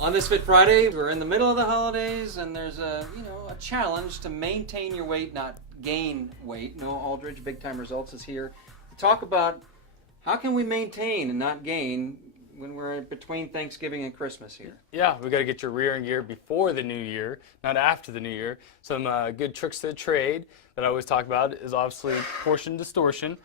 On this Fit Friday, we're in the middle of the holidays, and there's a challenge to maintain your weight, not gain weight. Noah Alldredge, Big Time Results, is here to talk about how can we maintain and not gain when we're between Thanksgiving and Christmas here. Yeah, we got to get your rear in gear before the new year, not after the new year. Some good tricks to the trade that I always talk about is obviously portion distortion.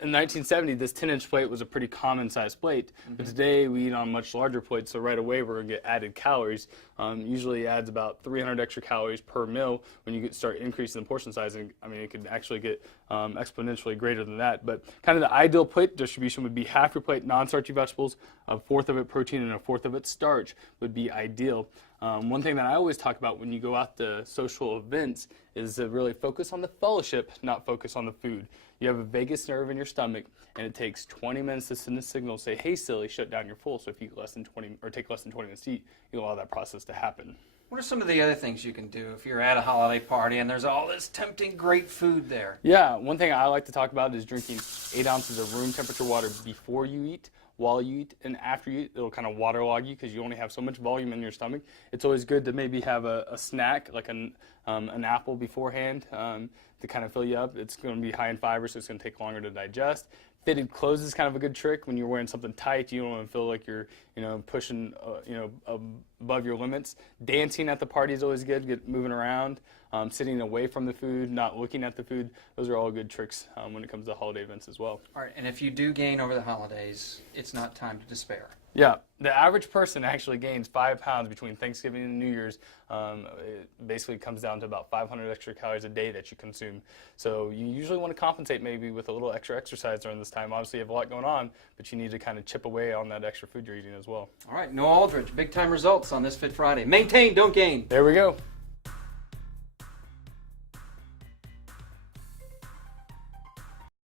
In 1970, this 10-inch plate was a pretty common size plate, but today we eat on much larger plates, so right away we're going to get added calories. Usually adds about 300 extra calories per meal when you start increasing the portion size. And, I mean, it could actually get exponentially greater than that. But kind of the ideal plate distribution would be half your plate non-starchy vegetables, a fourth of it protein, and a fourth of it starch would be ideal. One thing that I always talk about when you go out to social events is to really focus on the fellowship, not focus on the food. You have a vagus nerve in your stomach, and it takes 20 minutes to send a signal, say, hey, silly, shut down, you're full. So if you eat less than 20, or take less than 20 minutes to eat, you allow that process to happen. What are some of the other things you can do if you're at a holiday party and there's all this tempting great food there? Yeah, one thing I like to talk about is drinking 8 ounces of room temperature water before you eat, while you eat, and after you eat. It'll kind of waterlog you because you only have so much volume in your stomach. It's always good to maybe have a snack, like an apple beforehand, to kind of fill you up. It's going to be high in fiber, so it's going to take longer to digest. Fitted clothes is kind of a good trick. When you're wearing something tight, you don't want to feel like you're, pushing, above your limits. Dancing at the party is always good. Get moving around. Sitting away from the food, not looking at the food. Those are all good tricks when it comes to holiday events as well. All right, and if you do gain over the holidays, it's not time to despair. Yeah, the average person actually gains 5 pounds between Thanksgiving and New Year's. It basically comes down to about 500 extra calories a day that you consume. So you usually want to compensate maybe with a little extra exercise during this time. Obviously you have a lot going on, but you need to kind of chip away on that extra food you're eating as well. All right, Noah Alldredge, Big Time Results on this Fit Friday. Maintain, don't gain. There we go.